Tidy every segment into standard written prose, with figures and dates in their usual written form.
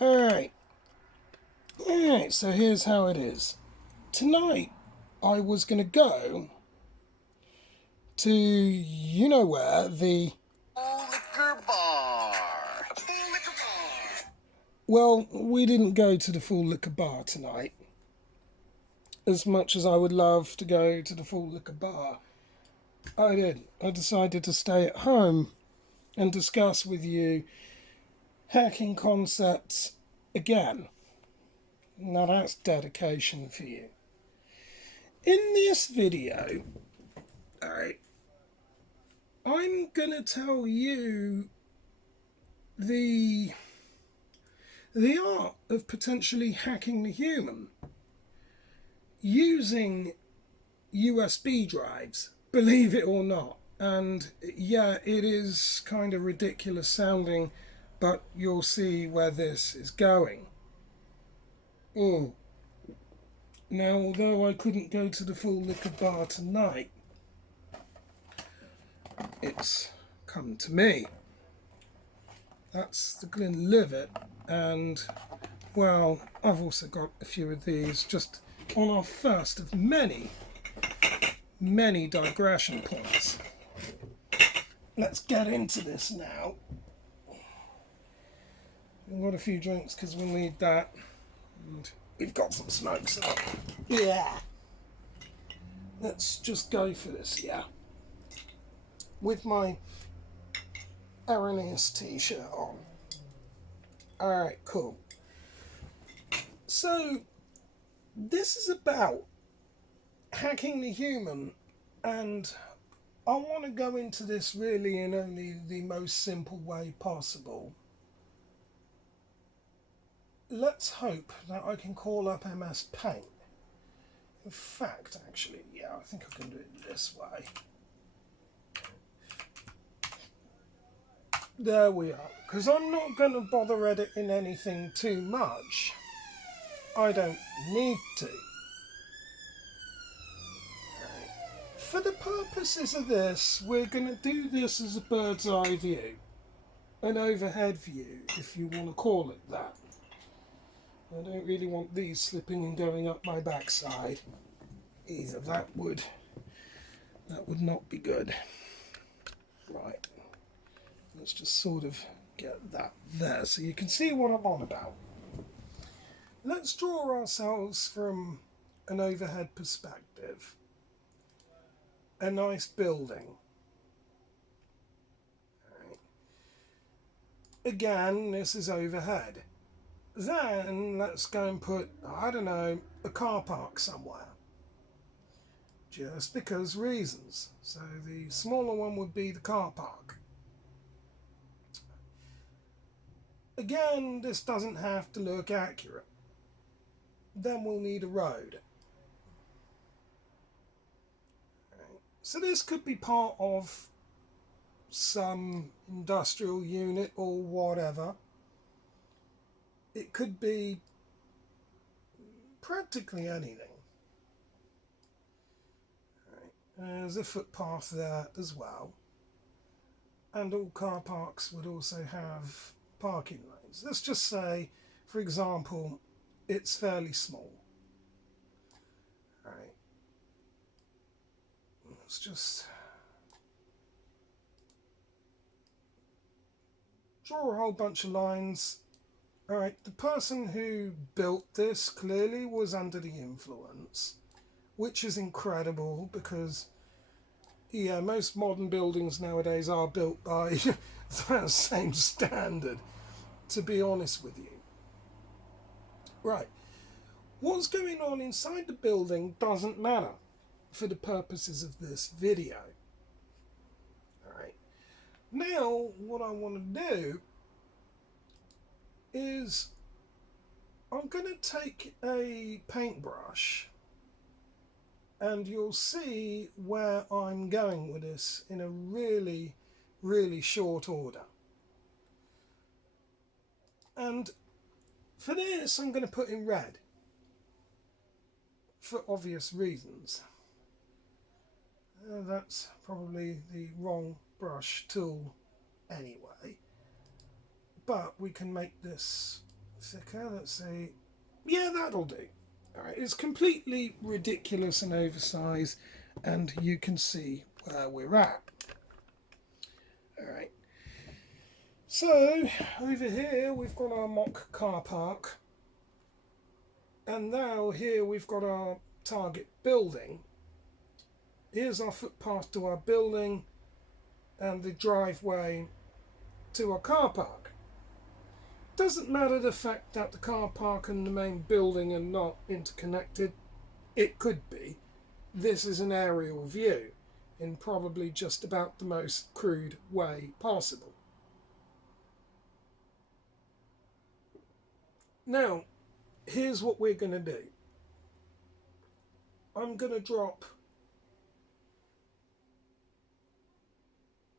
Alright, so here's how it is. Tonight, I was going to go to you know where, the. Liquor bar. Full liquor bar. Well, we didn't go to the Full Liquor Bar tonight. As much as I would love to go to the Full Liquor Bar, I didn't. I decided to stay at home and discuss with you hacking concepts again. Now that's dedication for you. In this video, alright, I'm gonna tell you the the art of potentially hacking the human using USB drives, believe it or not. And yeah, it is kind of ridiculous sounding, but you'll see where this is going. Oh. Now, although I couldn't go to the Full Liquor Bar tonight, it's come to me. That's the Glenlivet, and well, I've also got a few of these just on our first of many digression points. Let's get into this now. We've got a few drinks because we'll need that, and we've got some smokes. Yeah. Let's just go for this, yeah. With my Arenas t-shirt on. Alright, cool. So, this is about hacking the human, and I want to go into this really in only the most simple way possible. Let's hope that I can call up MS Paint. In fact, actually, yeah, I think I can do it this way. There we are. Because I'm not going to bother editing anything too much. I don't need to. For the purposes of this, we're going to do this as a bird's eye view. An overhead view, if you want to call it that. I don't really want these slipping and going up my backside. Either that would not be good. Right. Let's just sort of get that there so you can see what I'm on about. Let's draw ourselves from an overhead perspective. A nice building. Right. Again, this is overhead. Then let's go and put, I don't know, a car park somewhere. Just because reasons. So the smaller one would be the car park. Again, this doesn't have to look accurate. Then we'll need a road. Right. So this could be part of some industrial unit or whatever. It could be practically anything. Right. There's a footpath there as well. And all car parks would also have parking lanes. Let's just say, for example, it's fairly small. Right. Let's just draw a whole bunch of lines. Alright, the person who built this clearly was under the influence, which is incredible because, yeah, most modern buildings nowadays are built by that same standard, to be honest with you. Right, what's going on inside the building doesn't matter for the purposes of this video. Alright, now what I want to do is I'm going to take a paintbrush and you'll see where I'm going with this in a really, really short order. And for this I'm going to put in red for obvious reasons. That's probably the wrong brush tool anyway. But we can make this thicker. Let's see. Yeah, that'll do. Alright, it's completely ridiculous and oversized, and you can see where we're at. Alright. So, over here we've got our mock car park. And now here we've got our target building. Here's our footpath to our building and the driveway to our car park. Doesn't matter the fact that the car park and the main building are not interconnected. It could be. This is an aerial view in probably just about the most crude way possible. Now, here's what we're going to do. I'm going to drop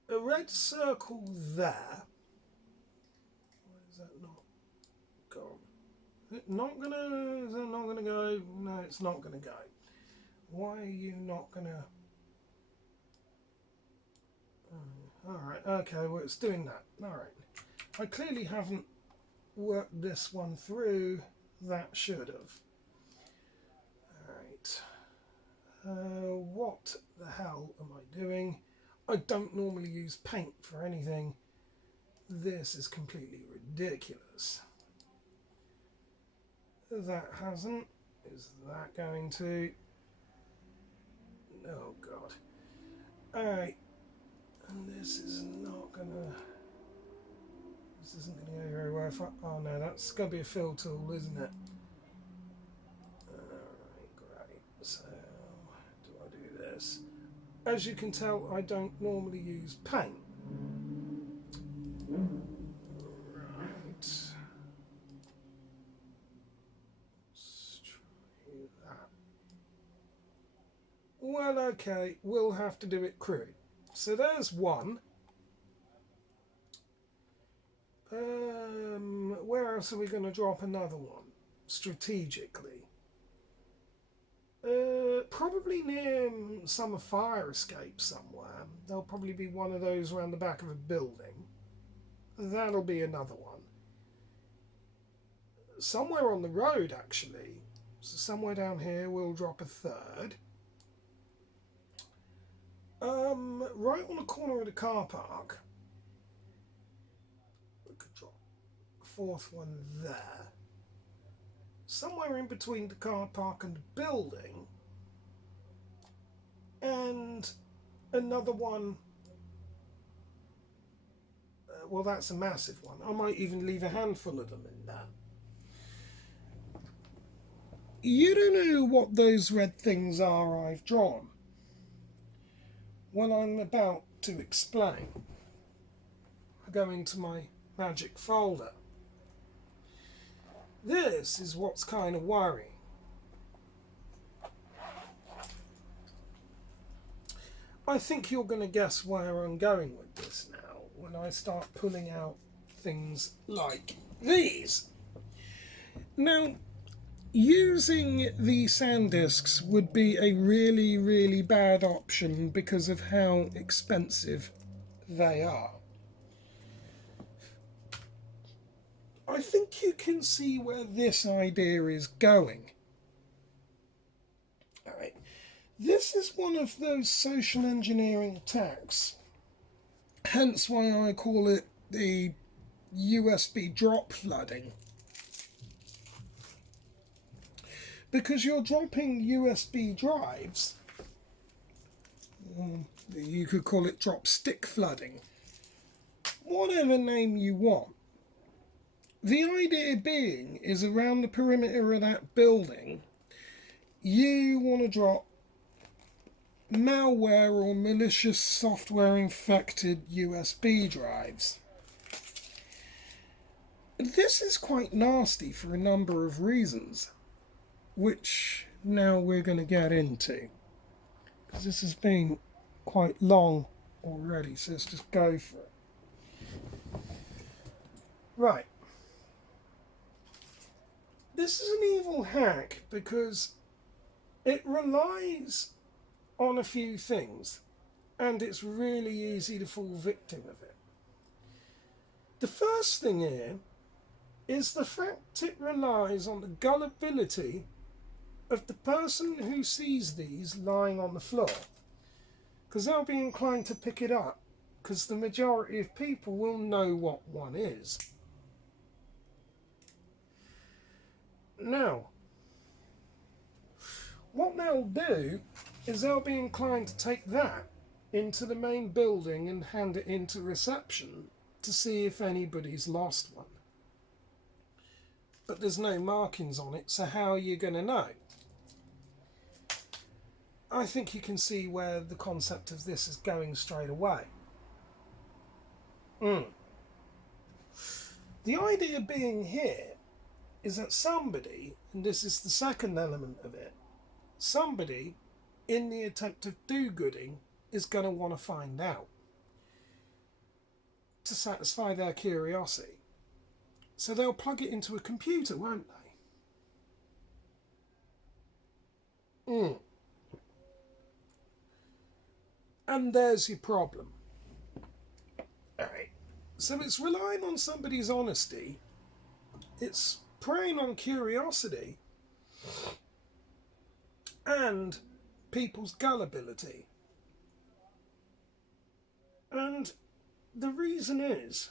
a red circle there. Why is that not gone? Is that not gonna go? No, it's not gonna go. Why are you not gonna? Alright, okay, well it's doing that. Alright. I clearly haven't worked this one through. That should have. Alright. What the hell am I doing? I don't normally use paint for anything. This is completely ridiculous. That hasn't. Is that going to? Oh God. Alright. And this is not gonna. This isn't gonna go very well. Oh no, that's gonna be a fill tool, isn't it? Alright, great. So, do I do this? As you can tell, I don't normally use paint. Right. Let's try that. Well, okay, we'll have to do it crude. So there's one. Where else are we going to drop another one? Strategically. Probably near some fire escape somewhere. There'll probably be one of those around the back of a building. That'll be another one. Somewhere on the road, actually. So somewhere down here we'll drop a third. Right on the corner of the car park. We could drop a fourth one there. Somewhere in between the car park and the building. And another one. Well, that's a massive one. I might even leave a handful of them in there. You don't know what those red things are I've drawn. Well, I'm about to explain. I go into my magic folder. This is what's kind of worrying. I think you're going to guess where I'm going with this now when I start pulling out things like these. Now, using the sand discs would be a really, really bad option because of how expensive they are. I think you can see where this idea is going. Alright, this is one of those social engineering attacks, hence why I call it the USB drop flooding. Because you're dropping USB drives, you could call it drop stick flooding, whatever name you want. The idea being is around the perimeter of that building, you want to drop malware or malicious software infected USB drives. This is quite nasty for a number of reasons, which now we're going to get into, because this has been quite long already, so let's just go for it. Right. This is an evil hack because it relies on a few things, and it's really easy to fall victim of it. The first thing here is the fact it relies on the gullibility of the person who sees these lying on the floor, because they'll be inclined to pick it up, because the majority of people will know what one is. Now, what they'll do is they'll be inclined to take that into the main building and hand it into reception to see if anybody's lost one. But there's no markings on it, so how are you going to know? I think you can see where the concept of this is going straight away. The idea being here is that somebody, and this is the second element of it, somebody in the attempt of do-gooding is going to want to find out to satisfy their curiosity. So they'll plug it into a computer, won't they? And there's your problem. Alright. So it's relying on somebody's honesty, it's preying on curiosity, and people's gullibility. And the reason is,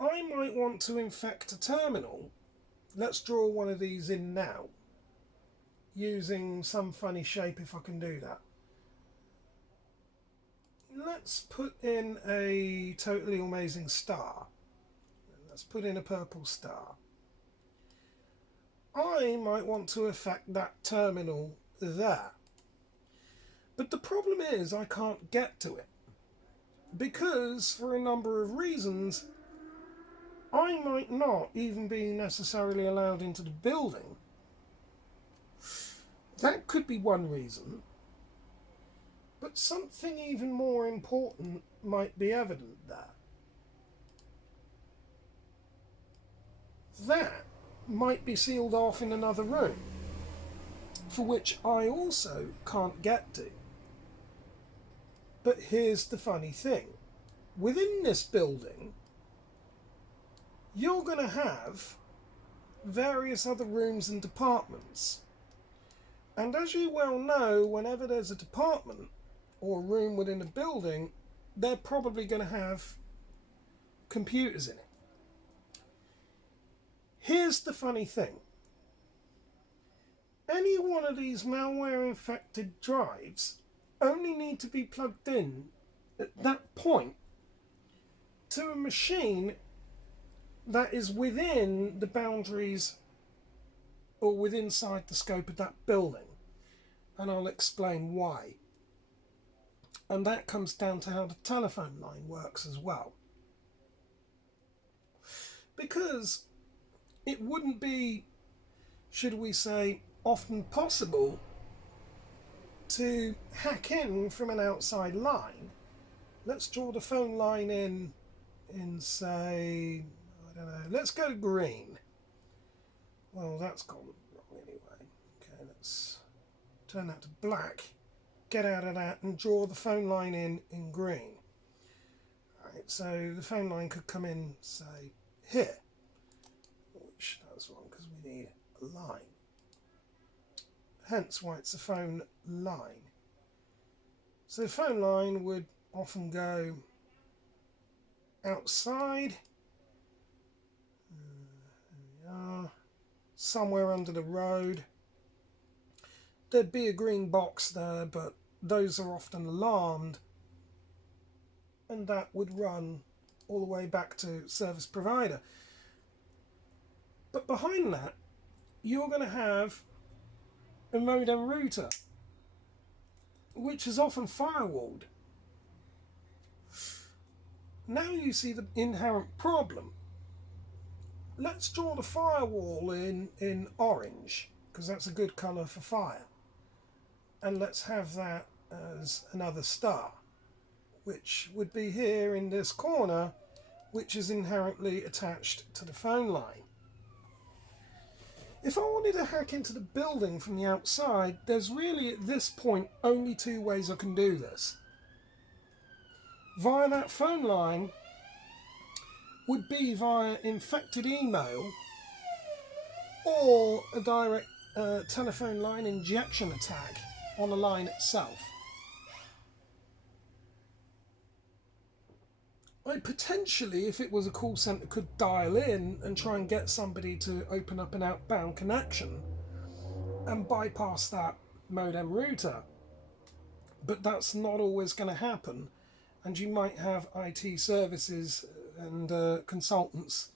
I might want to infect a terminal. Let's draw one of these in now, using some funny shape if I can do that. Let's put in a totally amazing star. Let's put in a purple star. I might want to affect that terminal there. But the problem is I can't get to it. Because, for a number of reasons, I might not even be necessarily allowed into the building. That could be one reason. But something even more important might be evident there. That might be sealed off in another room, for which I also can't get to. But here's the funny thing. Within this building, you're going to have various other rooms and departments. And as you well know, whenever there's a department or room within a building, they're probably going to have computers in it. Here's the funny thing. Any one of these malware-infected drives only need to be plugged in at that point to a machine that is within the boundaries or within inside the scope of that building. And I'll explain why. And that comes down to how the telephone line works as well. Because it wouldn't be, should we say, often possible to hack in from an outside line. Let's draw the phone line in say, I don't know, let's go green. Well, that's gone wrong anyway. Okay, let's turn that to black. Get out of that and draw the phone line in green. Alright, so the phone line could come in, say, here. Which that's wrong because we need a line. Hence why it's a phone line. So the phone line would often go outside. There we are. Somewhere under the road. There'd be a green box there, but those are often alarmed, and that would run all the way back to service provider. But behind that, you're going to have a modem router, which is often firewalled. Now you see the inherent problem. Let's draw the firewall in orange, because that's a good colour for fire. And let's have that as another star, which would be here in this corner, which is inherently attached to the phone line. If I wanted to hack into the building from the outside, there's really at this point only two ways I can do this. Via that phone line, would be via infected email or a direct telephone line injection attack on the line itself. I potentially, if it was a call centre, could dial in and try and get somebody to open up an outbound connection and bypass that modem router. But that's not always going to happen, and you might have IT services and consultants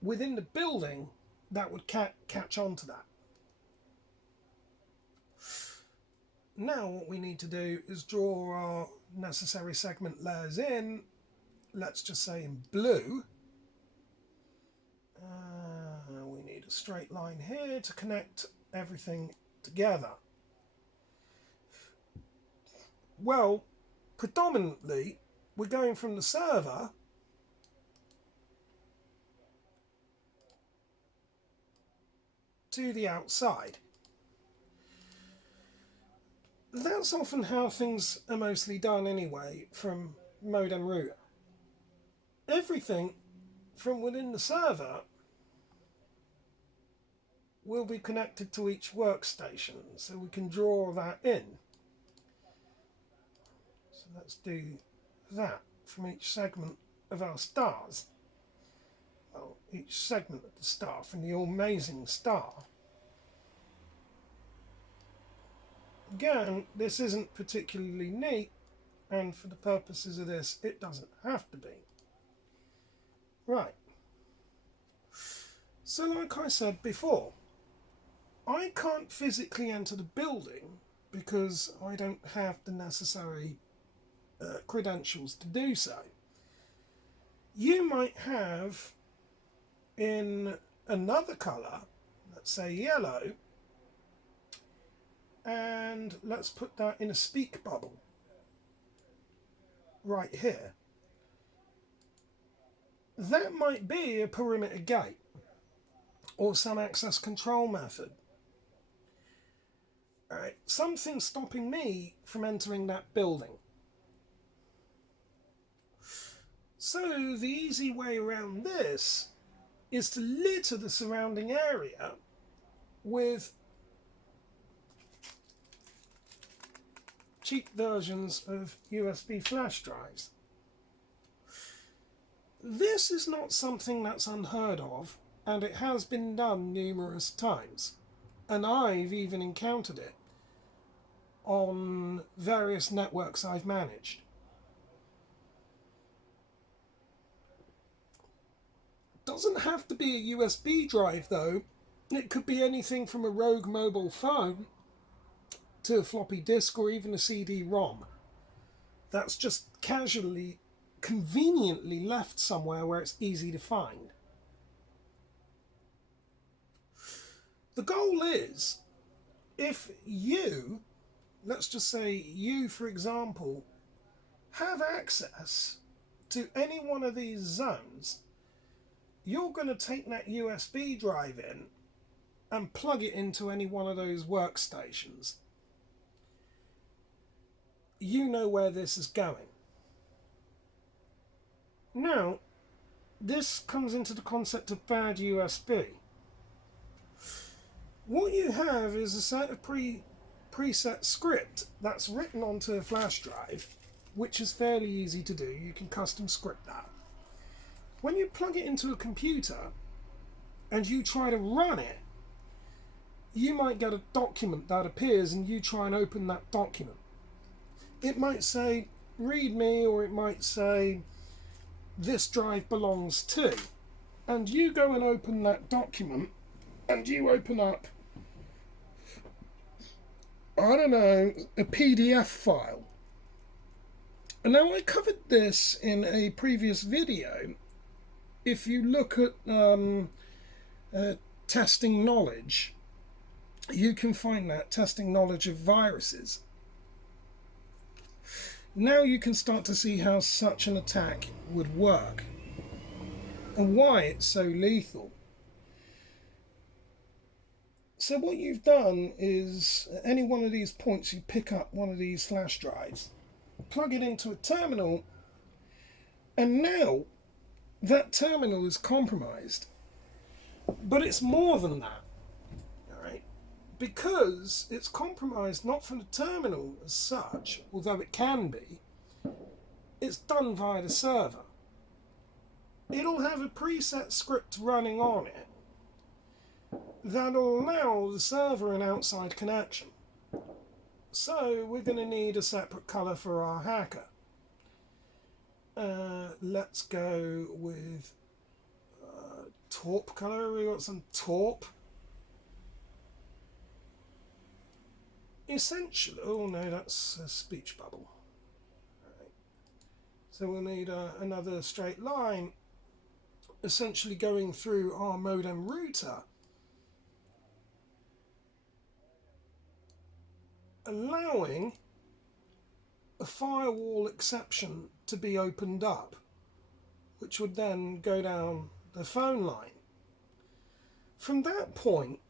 within the building that would catch on to that. Now what we need to do is draw our necessary segment layers in, let's just say in blue. We need a straight line here to connect everything together. Well, predominantly we're going from the server to the outside. That's often how things are mostly done anyway from modem router. Everything from within the server will be connected to each workstation, so we can draw that in. So let's do that from each segment of our stars. Well, each segment of the star from the amazing star. Again, this isn't particularly neat, and for the purposes of this, it doesn't have to be. Right. So like I said before, I can't physically enter the building because I don't have the necessary credentials to do so. You might have in another colour, let's say yellow, and let's put that in a speak bubble right here. That might be a perimeter gate or some access control method. Alright, something stopping me from entering that building. So the easy way around this is to litter the surrounding area with cheap versions of USB flash drives. This is not something that's unheard of, and it has been done numerous times, and I've even encountered it on various networks I've managed. Doesn't have to be a USB drive though. It could be anything from a rogue mobile phone to a floppy disk or even a CD-ROM. That's just casually, conveniently left somewhere where it's easy to find. The goal is, if you, let's just say you for example, have access to any one of these zones, you're going to take that USB drive in and plug it into any one of those workstations. You know where this is going. Now, this comes into the concept of bad USB. What you have is a set of preset script that's written onto a flash drive, which is fairly easy to do. You can custom script that. When you plug it into a computer and you try to run it, you might get a document that appears and you try and open that document. It might say read me, or it might say this drive belongs to, and you go and open that document and you open up, I don't know, a PDF file. And now I covered this in a previous video. If you look at testing knowledge, you can find that testing knowledge of viruses. Now you can start to see how such an attack would work and why it's so lethal. So what you've done is, at any one of these points, you pick up one of these flash drives, plug it into a terminal, and now that terminal is compromised. But it's more than that, all right? Because it's compromised not from the terminal as such, although it can be, it's done via the server. It'll have a preset script running on it that'll allow the server an outside connection. So we're going to need a separate color for our hacker. Let's go with taupe color. We got some taupe. Essentially, oh no, that's a speech bubble. Right. So we'll need another straight line, essentially going through our modem router, allowing a firewall exception to be opened up, which would then go down the phone line. From that point,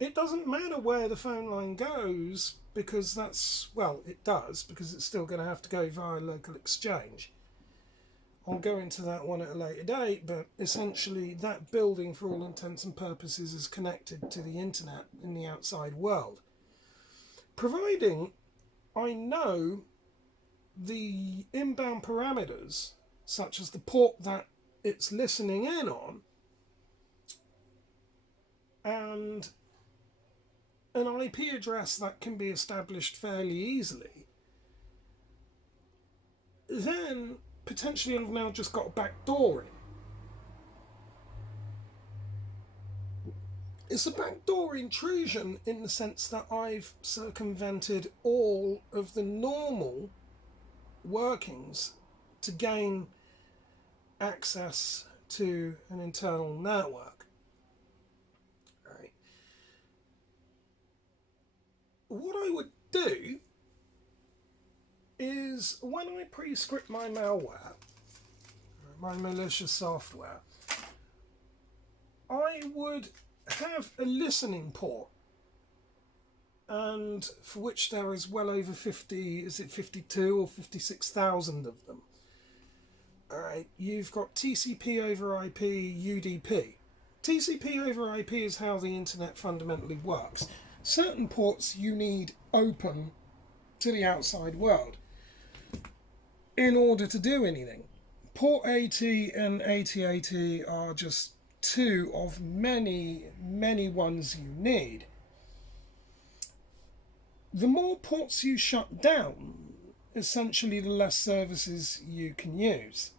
it doesn't matter where the phone line goes, because that's, well, it does, because it's still going to have to go via local exchange. I'll go into that one at a later date, but essentially that building, for all intents and purposes, is connected to the internet in the outside world. Providing I know the inbound parameters, such as the port that it's listening in on, and an IP address that can be established fairly easily, then potentially I've now just got a back door in. It's a backdoor intrusion in the sense that I've circumvented all of the normal workings to gain access to an internal network. Right. What I would do is, when I pre-script my malware, my malicious software, I would have a listening port, and for which there is well over 50, is it 52 or 56,000 of them. Alright, you've got TCP over IP, UDP. TCP over IP is how the internet fundamentally works. Certain ports you need open to the outside world in order to do anything. Port 80 and 8080 are just two of many ones you need. The more ports you shut down, essentially the less services you can use.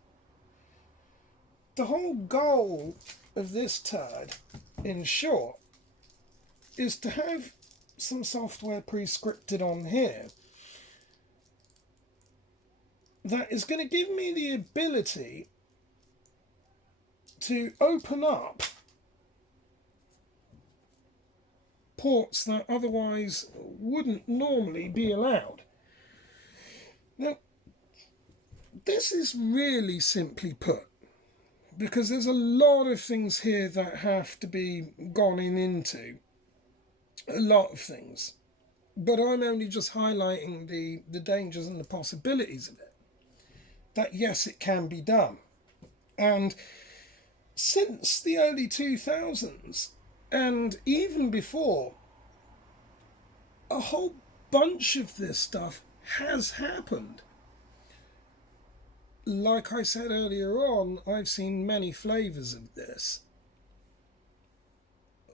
The whole goal of this turd, in short, is to have some software pre-scripted on here that is going to give me the ability to open up ports that otherwise wouldn't normally be allowed. Now, this is really simply put, because there's a lot of things here that have to be gone into. A lot of things. But I'm only just highlighting the dangers and the possibilities of it. That yes, it can be done. And since the early 2000s, and even before, a whole bunch of this stuff has happened. Like I said earlier on, I've seen many flavours of this.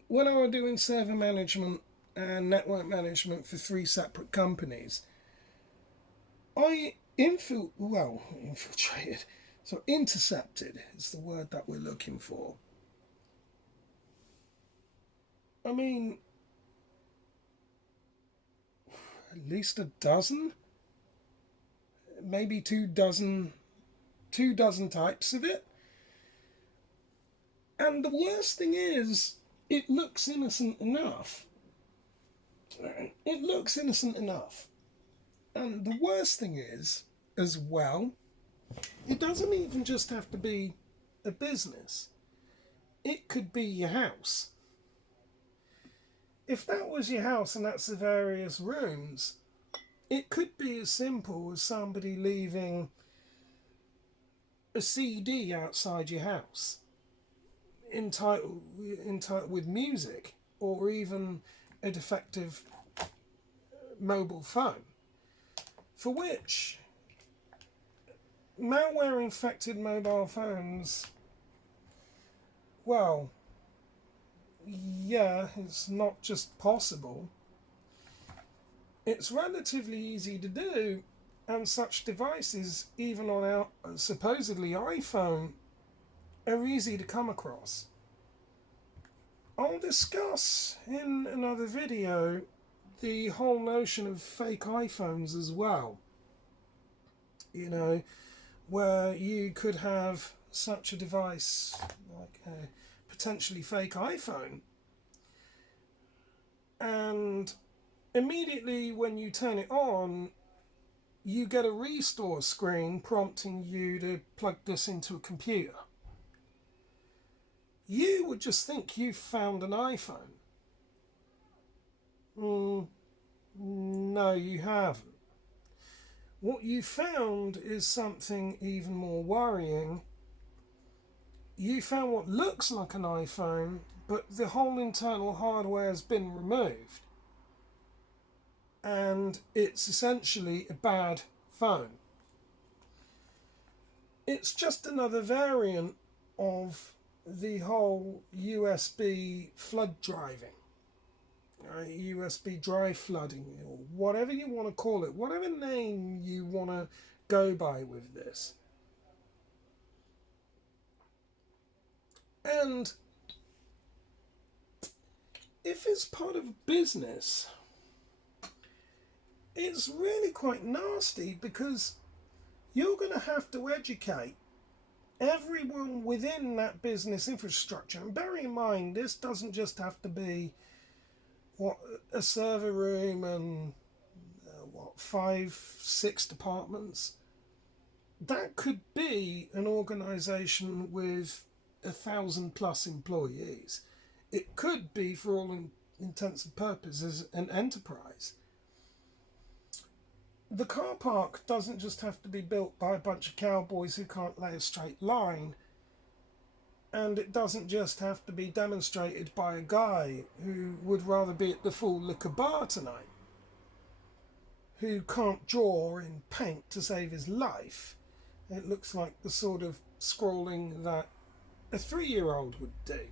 When I was doing server management and network management for 3 separate companies, I intercepted is the word that we're looking for. I mean, at least a dozen, maybe 2 dozen types of it. And the worst thing is, it looks innocent enough. It looks innocent enough. And the worst thing is, as well, it doesn't even just have to be a business. It could be your house. If that was your house and that's the various rooms, it could be as simple as somebody leaving a CD outside your house entitled with music, or even a defective mobile phone, for which malware infected mobile phones, well, yeah, it's not just possible, it's relatively easy to do, and such devices, even on our supposedly iPhone, are easy to come across. I'll discuss in another video the whole notion of fake iPhones as well. You know, where you could have such a device like a potentially fake iPhone, and immediately when you turn it on, you get a restore screen prompting you to plug this into a computer. You would just think you've found an iPhone. No, you haven't. What you found is something even more worrying. You found what looks like an iPhone, but the whole internal hardware has been removed. And it's essentially a bad phone. It's just another variant of the whole USB flood driving. USB drive flooding, or whatever you want to call it, whatever name you want to go by with this. And if it's part of business, it's really quite nasty, because you're going to have to educate everyone within that business infrastructure. And bear in mind, this doesn't just have to be a server room and 5, 6 departments. That could be an organization with 1,000+ employees. It could be, for all intents and purposes, an enterprise. The car park doesn't just have to be built by a bunch of cowboys who can't lay a straight line, and it doesn't just have to be demonstrated by a guy who would rather be at the Full Liquor Bar tonight, who can't draw in paint to save his life. It looks like the sort of scrawling that a 3-year-old would do.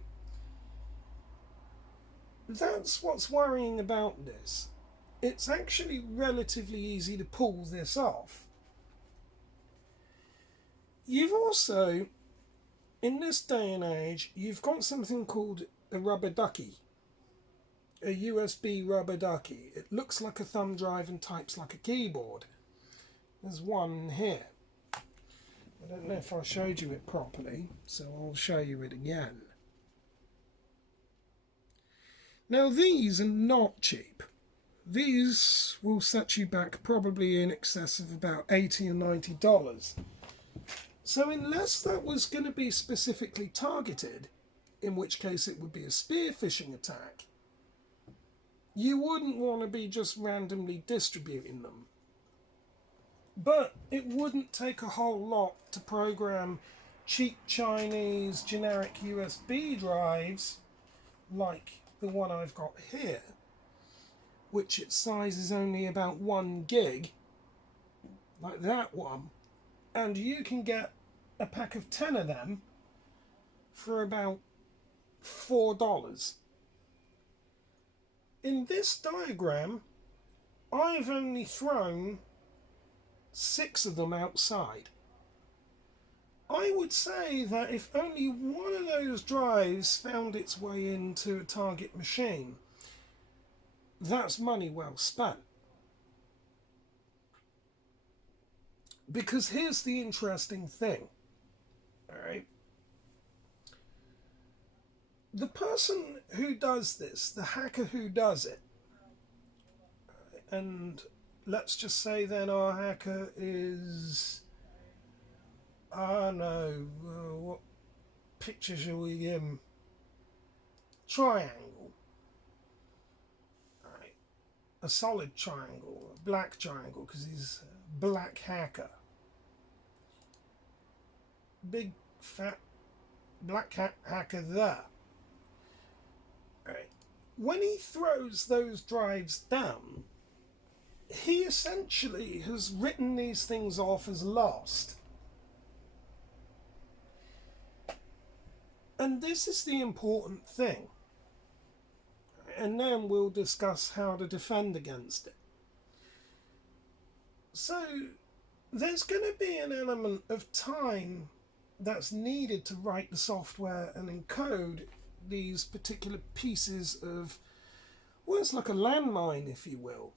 That's what's worrying about this. It's actually relatively easy to pull this off. You've also, in this day and age, you've got something called a rubber ducky. A USB rubber ducky. It looks like a thumb drive and types like a keyboard. There's one here. I don't know if I showed you it properly, so I'll show you it again. Now, these are not cheap. These will set you back probably in excess of about $80 or $90. So unless that was going to be specifically targeted, in which case it would be a spear phishing attack, you wouldn't want to be just randomly distributing them. But it wouldn't take a whole lot to program cheap Chinese generic USB drives like the one I've got here, which its size is only about 1 gig, like that one, and you can get a pack of 10 of them for about $4. In this diagram, I've only thrown 6 of them outside. I would say that if only one of those drives found its way into a target machine, that's money well spent. Because here's the interesting thing, alright? The person who does this, the hacker who does it, and let's just say then our hacker is, I don't know, what picture shall we give him? Triangle. Right. A solid triangle, a black triangle, because he's a black hacker. big fat black hat hacker there. Right. When he throws those drives down, he essentially has written these things off as lost. And this is the important thing. And then we'll discuss how to defend against it. So, there's going to be an element of time that's needed to write the software and encode these particular pieces of, well, it's like a landmine, if you will.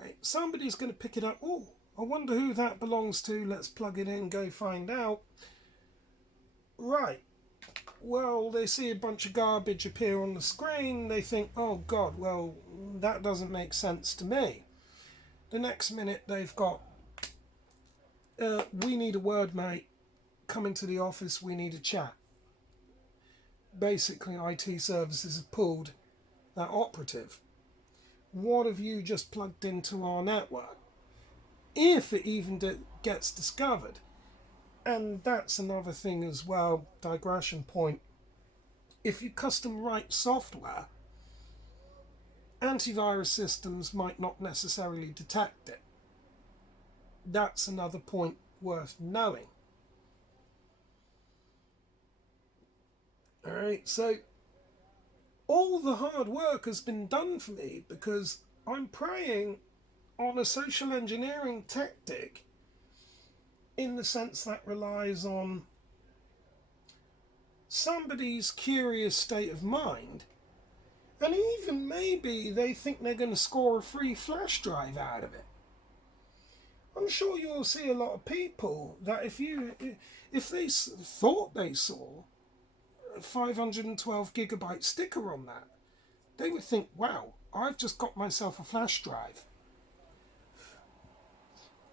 Right. Somebody's going to pick it up. Oh, I wonder who that belongs to. Let's plug it in, go find out. Right. Well, they see a bunch of garbage appear on the screen. They think, oh God, well, that doesn't make sense to me. The next minute they've got, we need a word, mate. Come into the office, we need a chat. Basically, IT services have pulled that operative. What have you just plugged into our network? If it even gets discovered. And that's another thing as well, digression point. If you custom write software, antivirus systems might not necessarily detect it. That's another point worth knowing. Alright, so all the hard work has been done for me because I'm preying on a social engineering tactic in the sense that relies on somebody's curious state of mind, and even maybe they think they're going to score a free flash drive out of it. I'm sure you'll see a lot of people that if they thought they saw a 512 gigabyte sticker on that, they would think, wow, I've just got myself a flash drive.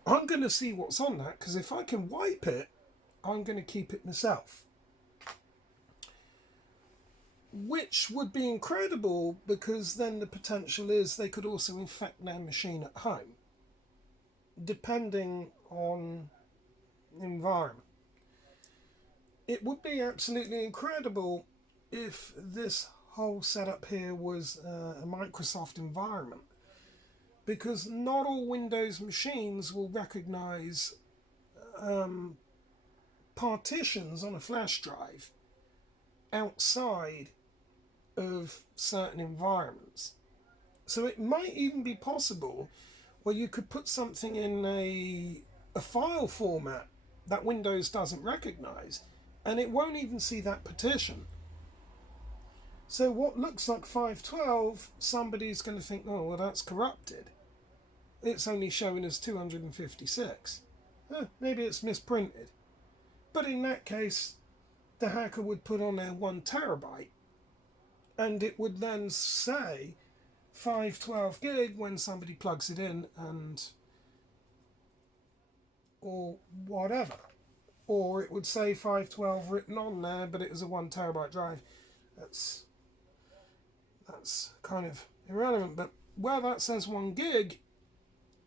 I'm going to see what's on that, because if I can wipe it, I'm going to keep it myself. Which would be incredible, because then the potential is they could also infect their machine at home, depending on the environment. It would be absolutely incredible if this whole setup here was a Microsoft environment, because not all Windows machines will recognize partitions on a flash drive outside of certain environments. So it might even be possible where you could put something in a file format that Windows doesn't recognize, and it won't even see that partition. So what looks like 512, somebody's going to think, oh, well, that's corrupted. It's only showing as 256. Maybe it's misprinted. But in that case, the hacker would put on there 1 terabyte, and it would then say 512 gig when somebody plugs it in, and or whatever. Or it would say 512 written on there, but it was a 1 terabyte drive. That's kind of irrelevant. But where that says 1 gig,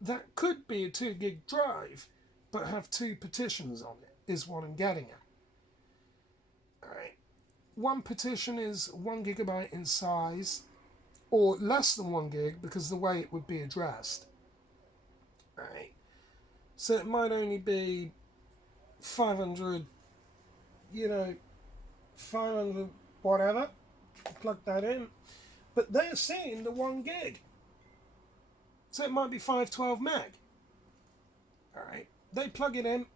that could be a 2 gig drive, but have 2 partitions on it, is what I'm getting at. Alright. One partition is 1 gigabyte in size, or less than 1 gig, because the way it would be addressed. Alright. So it might only be 500, 500 whatever. Plug that in. But they're seeing the 1 gig. So it might be 512 meg. Alright. They plug it in.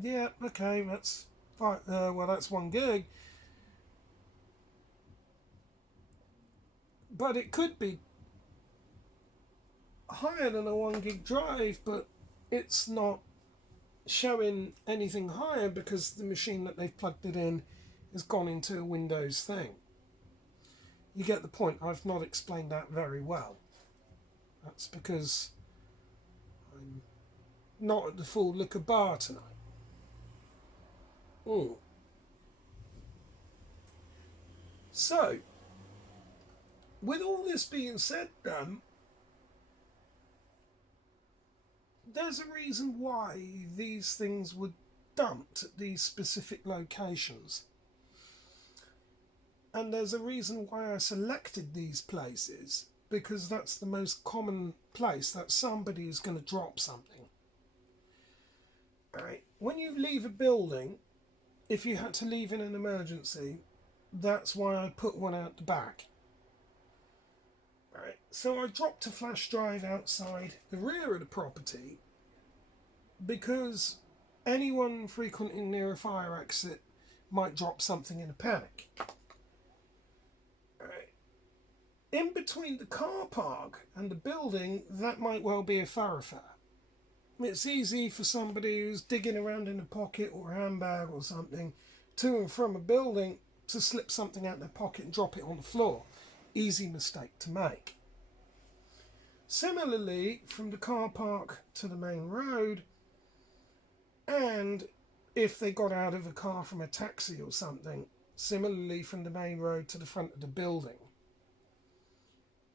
Yeah, okay, that's that's 1 gig. But it could be higher than a 1 gig drive, but it's not showing anything higher because the machine that they've plugged it in has gone into a Windows thing. You get the point. I've not explained that very well. That's because I'm not at the full liquor bar tonight. So, with all this being said, there's a reason why these things would dumped at these specific locations. And there's a reason why I selected these places, because that's the most common place that somebody is going to drop something. Right. When you leave a building, if you had to leave in an emergency, that's why I put one out the back. Right. So I dropped a flash drive outside the rear of the property because anyone frequenting near a fire exit might drop something in a panic. Right. In between the car park and the building, that might well be a thoroughfare. It's easy for somebody who's digging around in a pocket or a handbag or something to and from a building to slip something out their pocket and drop it on the floor. Easy mistake to make. Similarly, from the car park to the main road, and if they got out of a car from a taxi or something, similarly from the main road to the front of the building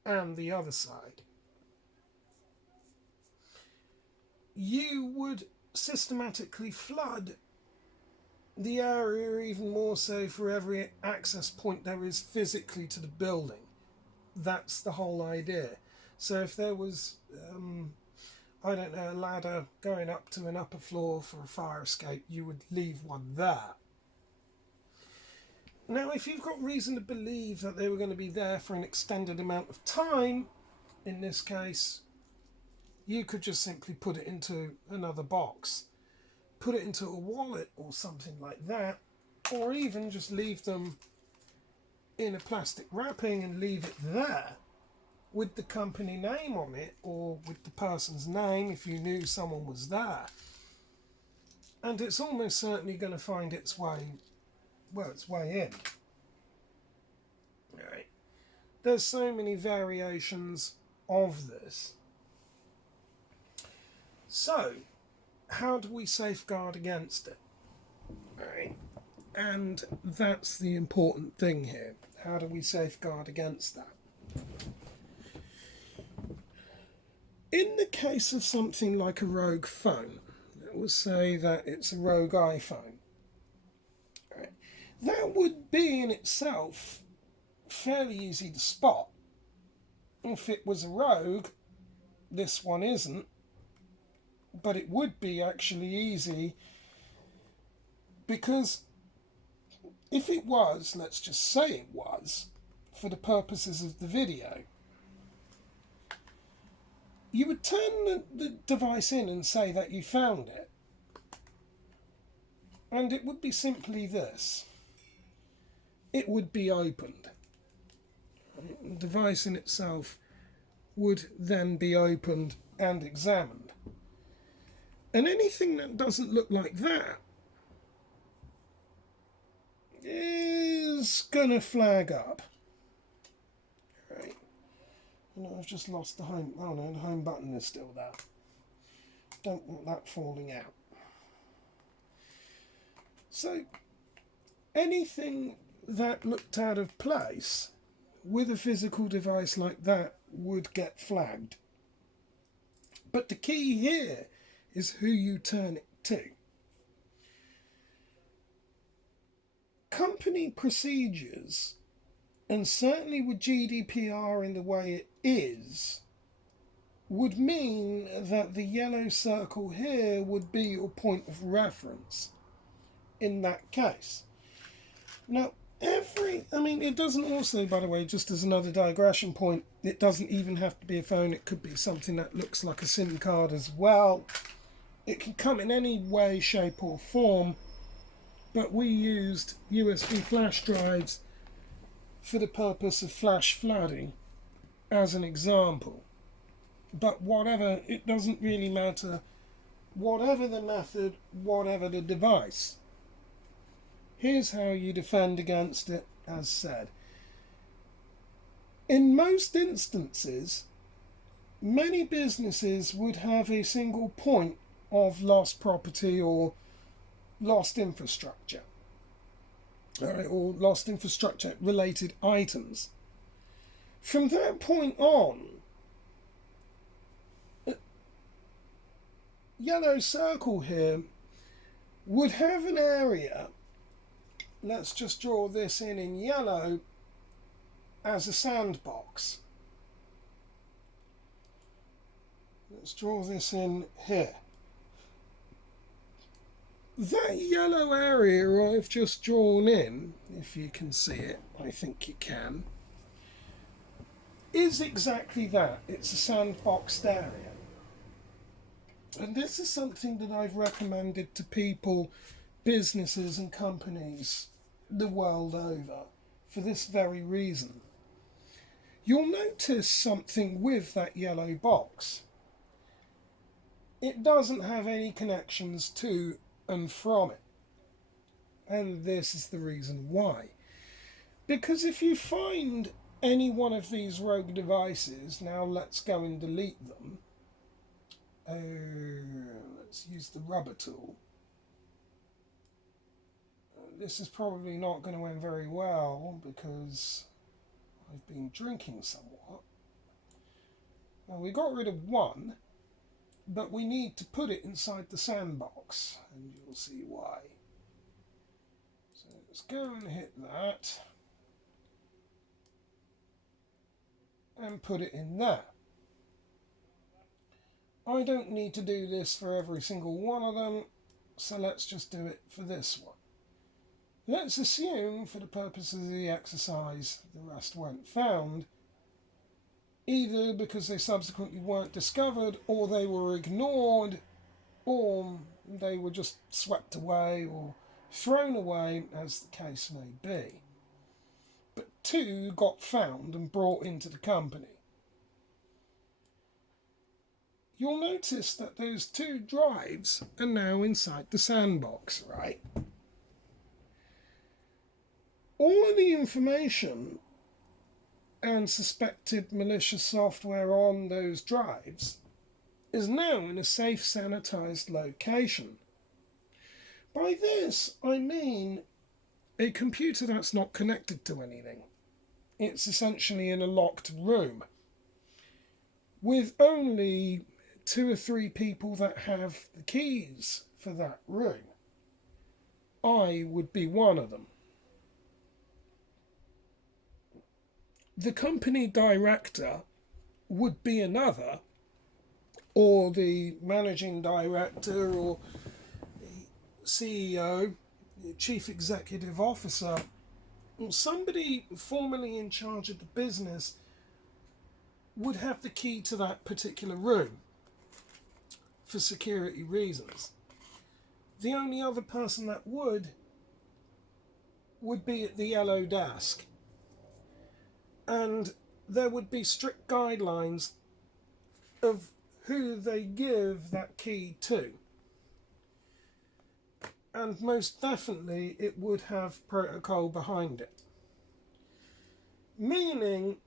and the other side, you would systematically flood the area even more so for every access point there is physically to the building. That's the whole idea. So if there was, I don't know, a ladder going up to an upper floor for a fire escape, you would leave one there. Now, if you've got reason to believe that they were going to be there for an extended amount of time, in this case, you could just simply put it into another box, put it into a wallet or something like that, or even just leave them in a plastic wrapping and leave it there with the company name on it, or with the person's name if you knew someone was there. And it's almost certainly going to find its way in. Right. There's so many variations of this. So, how do we safeguard against it? Right. And that's the important thing here. How do we safeguard against that? In the case of something like a rogue phone, we'll say that it's a rogue iPhone, right, that would be in itself fairly easy to spot. If it was a rogue, this one isn't, but it would be actually easy, because if it was, let's just say it was, for the purposes of the video, you would turn the device in and say that you found it. And it would be simply this. It would be opened. The device in itself would then be opened and examined. And anything that doesn't look like that is going to flag up. Right. No, I've just lost the home. Oh no, the home button is still there. Don't want that falling out. So, anything that looked out of place with a physical device like that would get flagged. But the key here is who you turn it to. Company procedures, and certainly with GDPR in the way it is, would mean that the yellow circle here would be your point of reference in that case. Now, it doesn't also, by the way, just as another digression point, it doesn't even have to be a phone. It could be something that looks like a SIM card as well. It can come in any way, shape or form, but we used USB flash drives for the purpose of flash flooding as an example. But whatever, it doesn't really matter. Whatever the method, whatever the device. Here's how you defend against it, as said. In most instances, many businesses would have a single point of lost property or lost infrastructure, or lost infrastructure related items. From that point on, yellow circle here would have an area. Let's just draw this in yellow as a sandbox. Let's draw this in here. That yellow area I've just drawn in, if you can see it, I think you can, is exactly that. It's a sandboxed area. And this is something that I've recommended to people, businesses and companies the world over for this very reason. You'll notice something with that yellow box. It doesn't have any connections to and from it. And this is the reason why. Because if you find any one of these rogue devices, now let's go and delete them. Let's use the rubber tool. This is probably not going to end very well because I've been drinking somewhat. Now we got rid of one, but we need to put it inside the sandbox, and you'll see why. So let's go and hit that and put it in there. I don't need to do this for every single one of them, so let's just do it for this one. Let's assume, for the purposes of the exercise, the rest weren't found, either because they subsequently weren't discovered, or they were ignored, or they were just swept away or thrown away, as the case may be. But 2 got found and brought into the company. You'll notice that those 2 drives are now inside the sandbox, right? All of the information and suspected malicious software on those drives is now in a safe, sanitized location. By this, I mean a computer that's not connected to anything. It's essentially in a locked room with only 2 or 3 people that have the keys for that room. I would be one of them. The company director would be another, or the managing director, or the CEO, the chief executive officer, or somebody formally in charge of the business would have the key to that particular room for security reasons. The only other person that would be at the yellow desk. And there would be strict guidelines of who they give that key to. And most definitely it would have protocol behind it. Meaning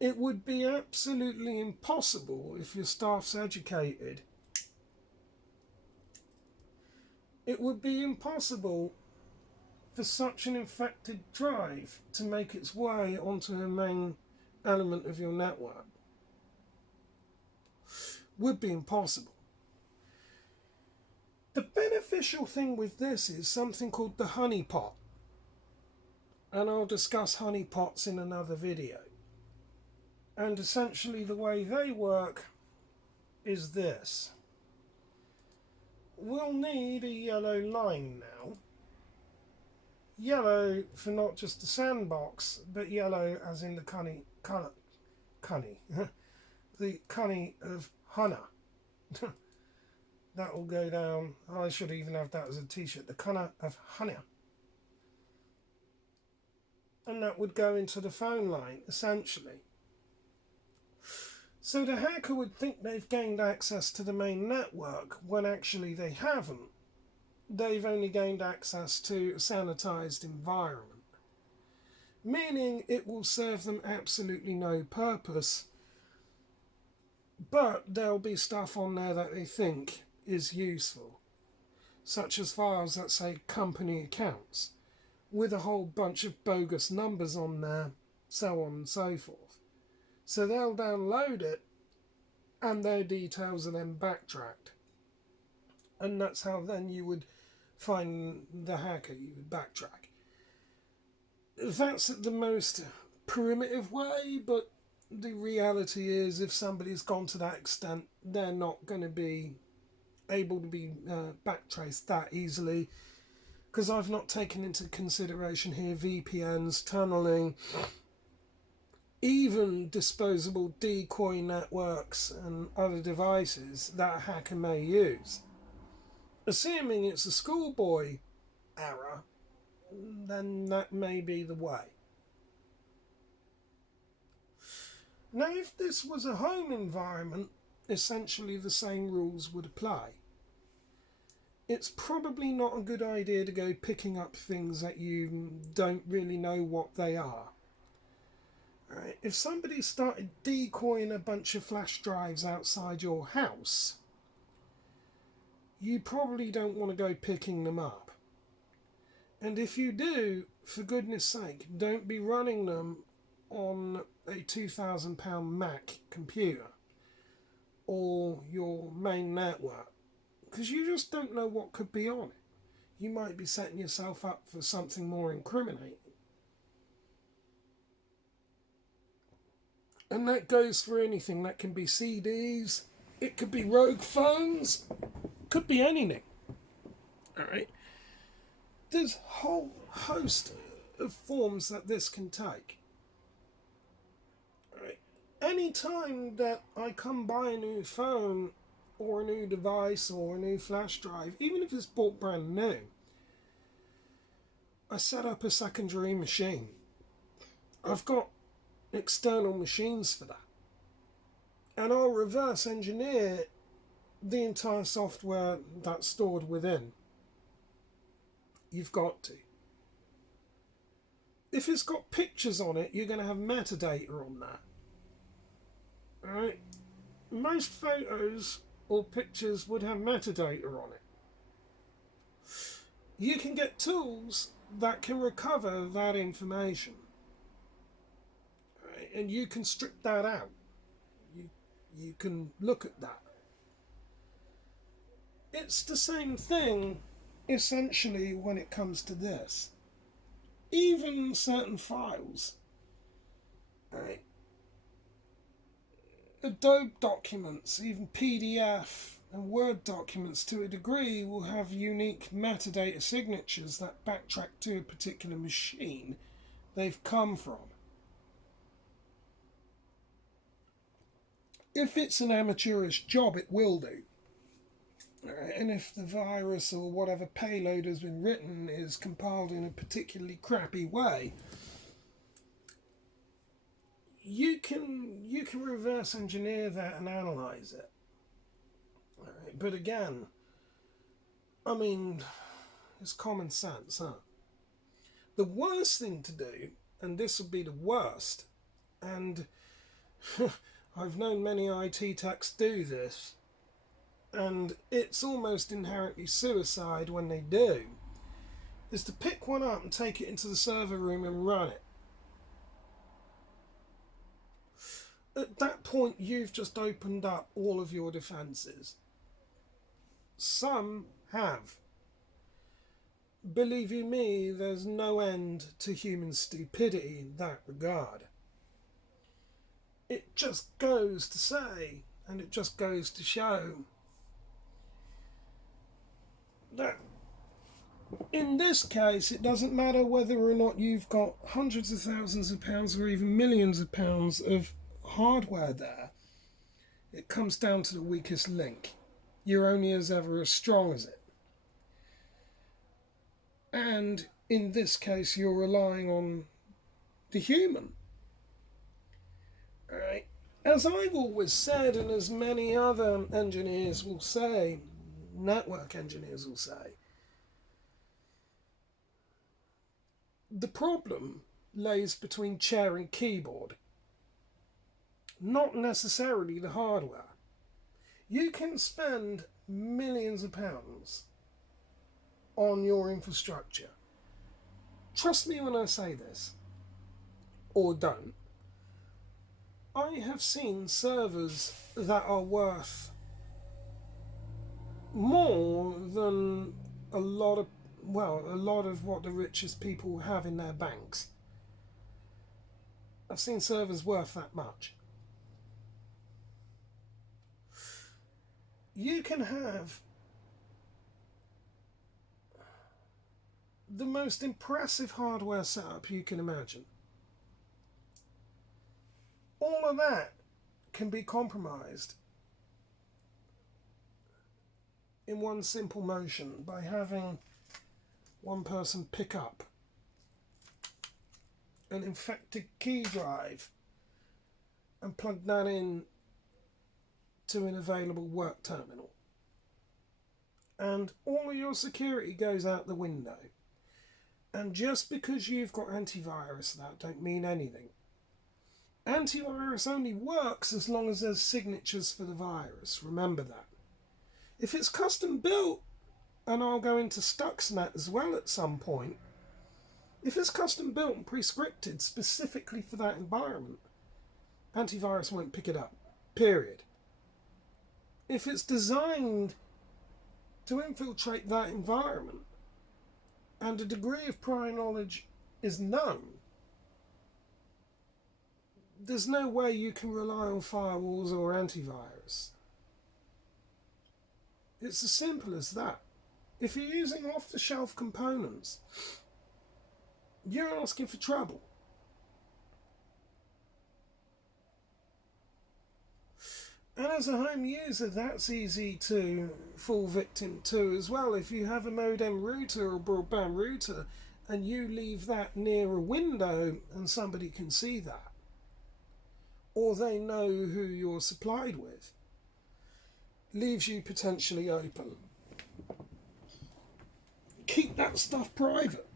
it would be absolutely impossible, if your staff's educated, it would be impossible for such an infected drive to make its way onto a main element of your network. Would be impossible. The beneficial thing with this is something called the honeypot, and I'll discuss honeypots in another video. And essentially the way they work is this. We'll need a yellow line now. Yellow for not just the sandbox, but yellow as in the cunny, the cunny of Hana. That will go down. I should even have that as a t-shirt. The cunner of Hana. And that would go into the phone line, essentially. So the hacker would think they've gained access to the main network when actually they haven't. They've only gained access to a sanitized environment, meaning it will serve them absolutely no purpose, but there'll be stuff on there that they think is useful, such as files that say company accounts, with a whole bunch of bogus numbers on there, so on and so forth. So they'll download it, and their details are then backtracked. And that's how then you would find the hacker, you would backtrack. That's the most primitive way, but the reality is if somebody's gone to that extent, they're not going to be able to be backtraced that easily, because I've not taken into consideration here VPNs, tunneling, even disposable decoy networks and other devices that a hacker may use. Assuming it's a schoolboy error, then that may be the way. Now, if this was a home environment, essentially the same rules would apply. It's probably not a good idea to go picking up things that you don't really know what they are. Right. If somebody started decoying a bunch of flash drives outside your house, you probably don't want to go picking them up. And if you do, for goodness sake, don't be running them on a £2,000 Mac computer or your main network, because you just don't know what could be on it. You might be setting yourself up for something more incriminating. And that goes for anything. That can be CDs, it could be rogue phones, could be anything. Alright? There's a whole host of forms that this can take. Alright? Any time that I come by a new phone or a new device or a new flash drive, even if it's bought brand new, I set up a secondary machine. I've got external machines for that. And I'll reverse engineer the entire software that's stored within. You've got to. If it's got pictures on it, you're going to have metadata on that. Alright? Most photos or pictures would have metadata on it. You can get tools that can recover that information. Right? And you can strip that out. You can look at that. It's the same thing, essentially, when it comes to this. Even certain files, right? Adobe documents, even PDF and Word documents to a degree will have unique metadata signatures that backtrack to a particular machine they've come from. If it's an amateurish job, it will do. And if the virus or whatever payload has been written is compiled in a particularly crappy way, you can reverse engineer that and analyze it. Right. But again, I mean, it's common sense, huh? The worst thing to do, and this would be the worst, and I've known many IT techs do this, and it's almost inherently suicide when they do, is to pick one up and take it into the server room and run it. At that point, you've just opened up all of your defences. Some have. Believe you me, there's no end to human stupidity in that regard. It just goes to say, and it just goes to show, that in this case, it doesn't matter whether or not you've got hundreds of thousands of pounds or even millions of pounds of hardware there. It comes down to the weakest link. You're only as ever as strong as it. And in this case, you're relying on the human. Right? As I've always said, and as many other engineers will say, network engineers will say, the problem lays between chair and keyboard, not necessarily the hardware. You can spend millions of pounds on your infrastructure. Trust me when I say this, or don't. I have seen servers that are worth more than a lot of what the richest people have in their banks. I've seen servers worth that much. You can have the most impressive hardware setup you can imagine. All of that can be compromised in one simple motion by having one person pick up an infected key drive and plug that in to an available work terminal. And all of your security goes out the window. And just because you've got antivirus, that don't mean anything. Antivirus only works as long as there's signatures for the virus. Remember that. If it's custom built, and I'll go into Stuxnet as well at some point, if it's custom built and pre-scripted specifically for that environment, antivirus won't pick it up. Period. If it's designed to infiltrate that environment and a degree of prior knowledge is known, there's no way you can rely on firewalls or antivirus. It's as simple as that. If you're using off-the-shelf components, you're asking for trouble. And as a home user, that's easy to fall victim to as well. If you have a modem router or broadband router and you leave that near a window and somebody can see that, or they know who you're supplied with, leaves you potentially open. Keep that stuff private.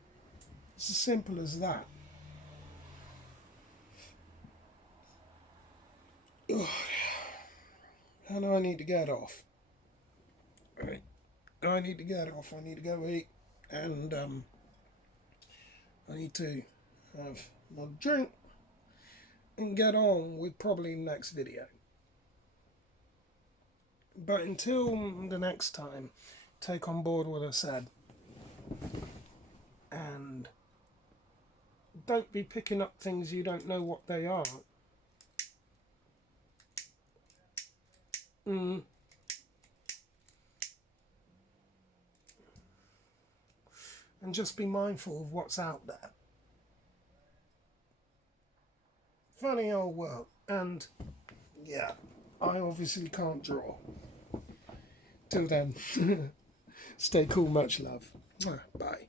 It's as simple as that. And I need to get off. Right. I need to get off. I need to go eat. And I need to have my drink and get on with probably the next video. But until the next time, take on board what I said. And don't be picking up things you don't know what they are. And just be mindful of what's out there. Funny old world. And yeah, I obviously can't draw. Till then, stay cool, much love. Bye.